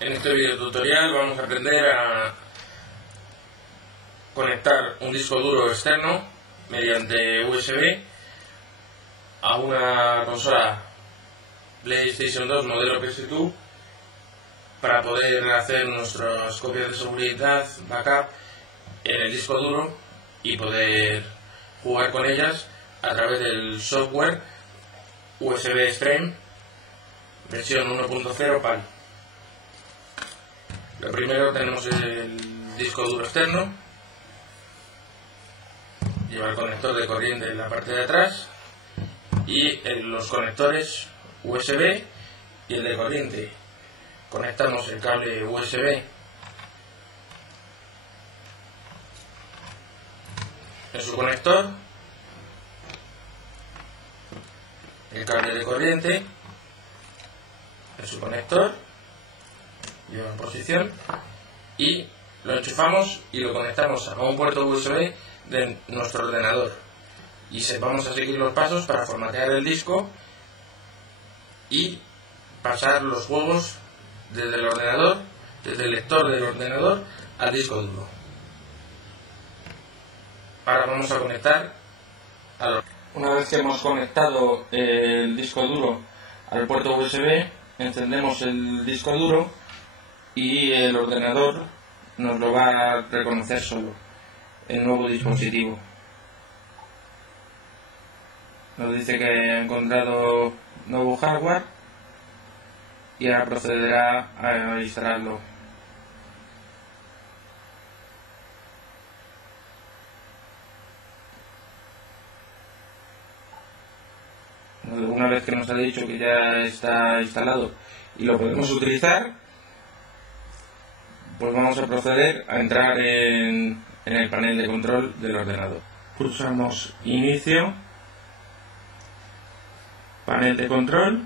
En este video tutorial vamos a aprender a conectar un disco duro externo mediante USB a una consola PlayStation 2 modelo PS2 para poder hacer nuestras copias de seguridad, backup, en el disco duro y poder jugar con ellas a través del software USB Stream versión 1.0 PAL. Lo primero tenemos el disco duro externo, lleva el conector de corriente en la parte de atrás y los conectores USB y el de corriente. Conectamos el cable USB en su conector, el cable de corriente en su conector, lleva en posición, y lo enchufamos y lo conectamos a un puerto USB de nuestro ordenador. Y vamos a seguir los pasos para formatear el disco y pasar los juegos desde el ordenador, desde el lector del ordenador al disco duro. Ahora vamos a conectar Una vez que hemos conectado el disco duro al puerto USB, encendemos el disco duro y el ordenador nos lo va a reconocer solo, el nuevo dispositivo. Nos dice que ha encontrado nuevo hardware y ahora procederá a instalarlo. Una vez que nos ha dicho que ya está instalado y lo podemos utilizar, pues vamos a proceder a entrar en el panel de control del ordenador. Pulsamos Inicio, Panel de control.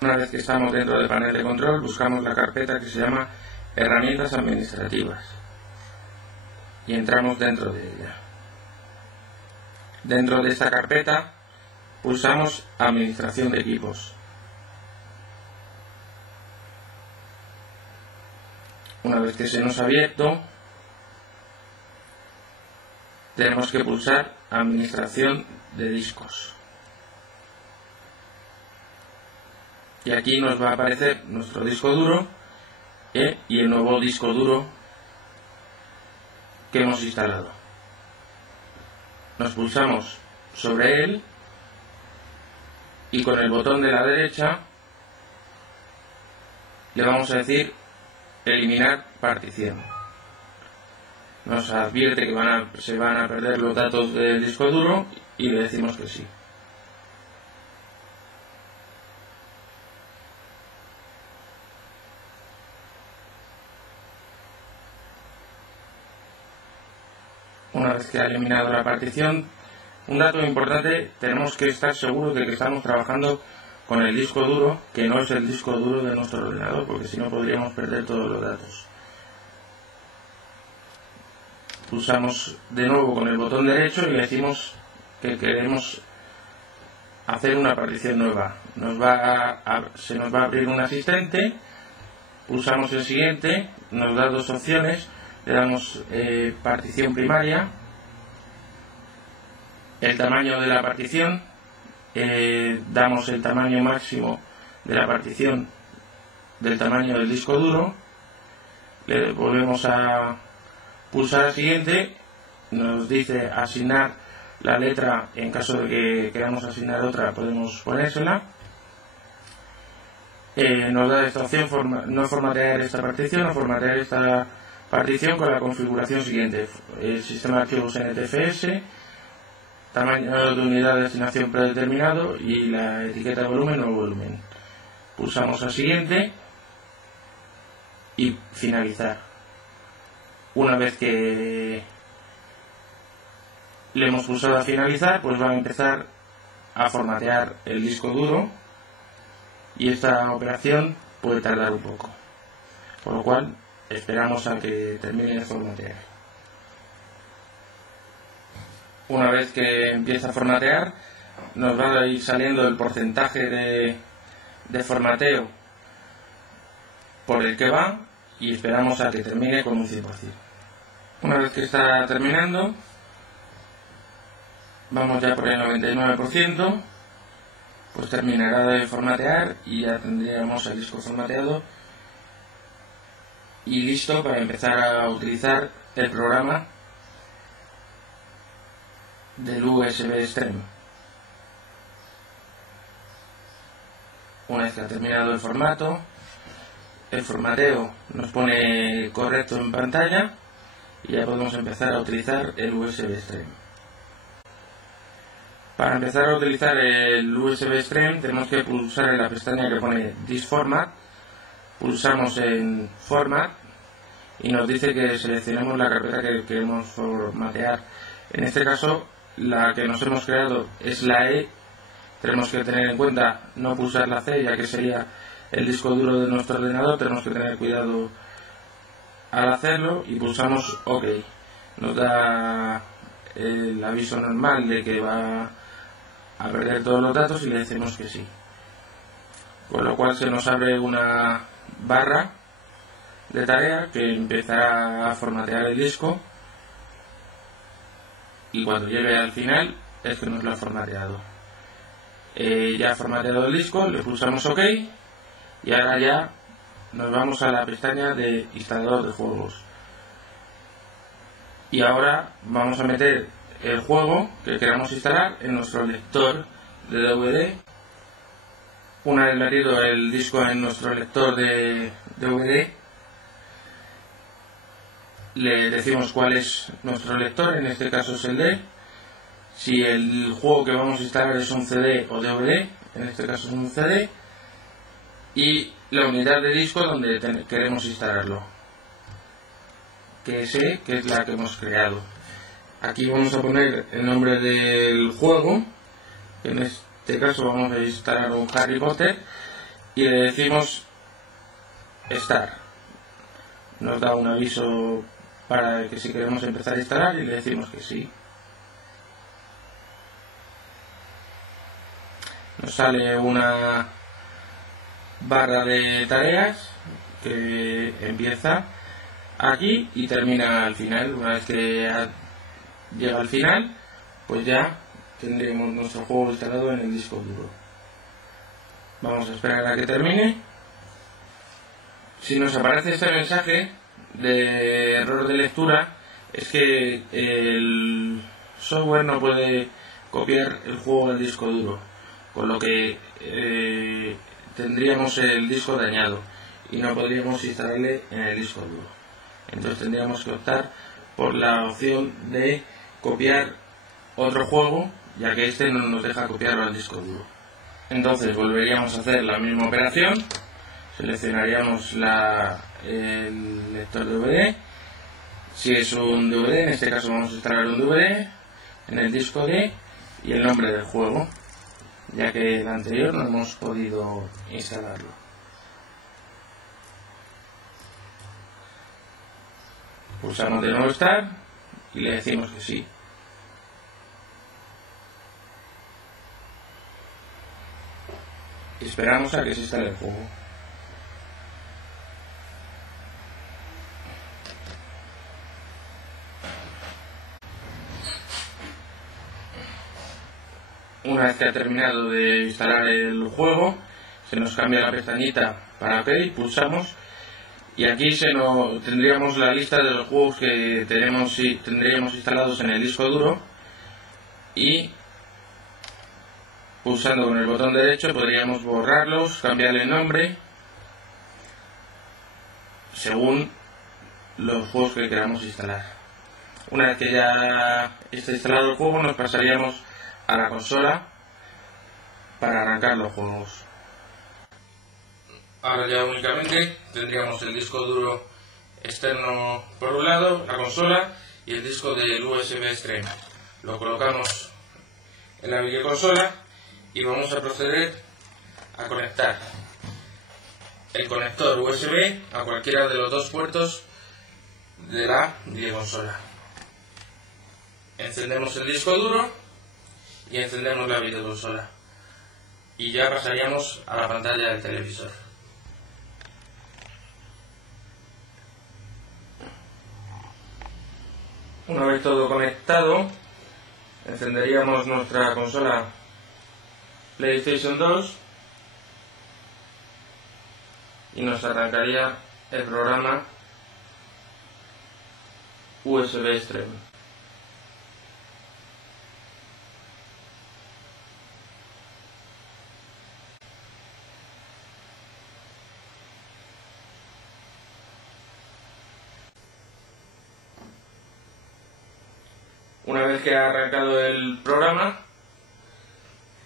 Una vez que estamos dentro del panel de control, buscamos la carpeta que se llama Herramientas Administrativas y entramos dentro de ella. Dentro de esta carpeta pulsamos Administración de equipos. Una vez que se nos ha abierto, tenemos que pulsar Administración de discos. Y aquí nos va a aparecer nuestro disco duro y el nuevo disco duro que hemos instalado. Nos pulsamos sobre él y con el botón de la derecha le vamos a decir eliminar partición. Nos advierte que se van a perder los datos del disco duro y le decimos que sí. Una vez que ha eliminado la partición, un dato importante: tenemos que estar seguros de que estamos trabajando con el disco duro, que no es el disco duro de nuestro ordenador, porque si no podríamos perder todos los datos. Pulsamos de nuevo con el botón derecho y le decimos que queremos hacer una partición nueva. Se nos va a abrir un asistente, pulsamos el siguiente, nos da dos opciones. Le damos partición primaria, el tamaño de la partición, damos el tamaño máximo de la partición del tamaño del disco duro, le volvemos a pulsar al siguiente, nos dice asignar la letra. En caso de que queramos asignar otra, podemos ponérsela. Nos da esta opción: no formatear esta partición o formatear esta partición con la configuración siguiente: el sistema de archivos NTFS, tamaño de unidad de destinación predeterminado y la etiqueta de volumen o volumen. Pulsamos al siguiente y finalizar. Una vez que le hemos pulsado a finalizar, pues va a empezar a formatear el disco duro y esta operación puede tardar un poco, por lo cual esperamos a que termine de formatear. Una vez que empieza a formatear, nos va a ir saliendo el porcentaje de formateo por el que va y esperamos a que termine con un 100%. Una vez que está terminando, vamos ya por el 99%, pues terminará de formatear y ya tendríamos el disco formateado y listo para empezar a utilizar el programa del USB Extreme. Una vez que ha terminado el formato, el formateo nos pone correcto en pantalla y ya podemos empezar a utilizar el USB Extreme. Para empezar a utilizar el USB Extreme tenemos que pulsar en la pestaña que pone This Format, pulsamos en Format y nos dice que seleccionemos la carpeta que queremos formatear. En este caso la que nos hemos creado es la E. Tenemos que tener en cuenta no pulsar la C, ya que sería el disco duro de nuestro ordenador. Tenemos que tener cuidado al hacerlo y pulsamos OK. Nos da el aviso normal de que va a perder todos los datos y le decimos que sí. Con lo cual se nos abre una barra de tarea que empezará a formatear el disco y cuando llegue al final es que nos lo ha formateado. Ya ha formateado el disco, le pulsamos OK y ahora ya nos vamos a la pestaña de instalador de juegos y ahora vamos a meter el juego que queramos instalar en nuestro lector de DVD. Una vez metido el disco en nuestro lector de DVD, le decimos cuál es nuestro lector, en este caso es el D. Si el juego que vamos a instalar es un CD o DVD, en este caso es un CD, y la unidad de disco donde queremos instalarlo, que es la que hemos creado. Aquí vamos a poner el nombre del juego, en este caso vamos a instalar un Harry Potter, y le decimos Start. Nos da un aviso para que si queremos empezar a instalar y le decimos que sí. Nos sale una barra de tareas que empieza aquí y termina al final. Una vez que llega al final, pues ya tendremos nuestro juego instalado en el disco duro. Vamos a esperar a que termine. Si nos aparece este mensaje de error de lectura, es que el software no puede copiar el juego al disco duro, con lo que tendríamos el disco dañado y no podríamos instalarle en el disco duro. Entonces tendríamos que optar por la opción de copiar otro juego, ya que este no nos deja copiarlo al disco duro. Entonces volveríamos a hacer la misma operación, seleccionaríamos el lector DVD. Si es un DVD, en este caso vamos a instalar un DVD en el disco D y el nombre del juego, ya que el anterior no hemos podido instalarlo. Pulsamos de nuevo Start y le decimos que sí. Y esperamos a que se instale el juego. Una vez que ha terminado de instalar el juego, se nos cambia la pestañita para OK, pulsamos y aquí tendríamos la lista de los juegos que tendríamos instalados en el disco duro y pulsando con el botón derecho podríamos borrarlos, cambiarle el nombre según los juegos que queramos instalar. Una vez que ya esté instalado el juego, nos pasaríamos a la consola para arrancar los juegos. Ahora ya únicamente tendríamos el disco duro externo por un lado, la consola y el disco del USB Extreme. Lo colocamos en la videoconsola y vamos a proceder a conectar el conector USB a cualquiera de los dos puertos de la videoconsola. Encendemos el disco duro y encendemos la videoconsola. y ya pasaríamos a la pantalla del televisor. Una vez todo conectado, encenderíamos nuestra consola PlayStation 2 y nos arrancaría el programa USB Stream. Una vez que ha arrancado el programa,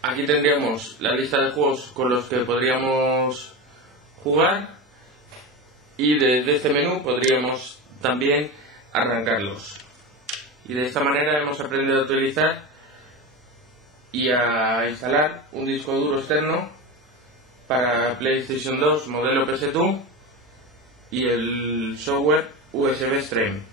aquí tendríamos la lista de juegos con los que podríamos jugar y desde este menú podríamos también arrancarlos. Y de esta manera hemos aprendido a utilizar y a instalar un disco duro externo para PlayStation 2 modelo PS2 y el software USB Stream.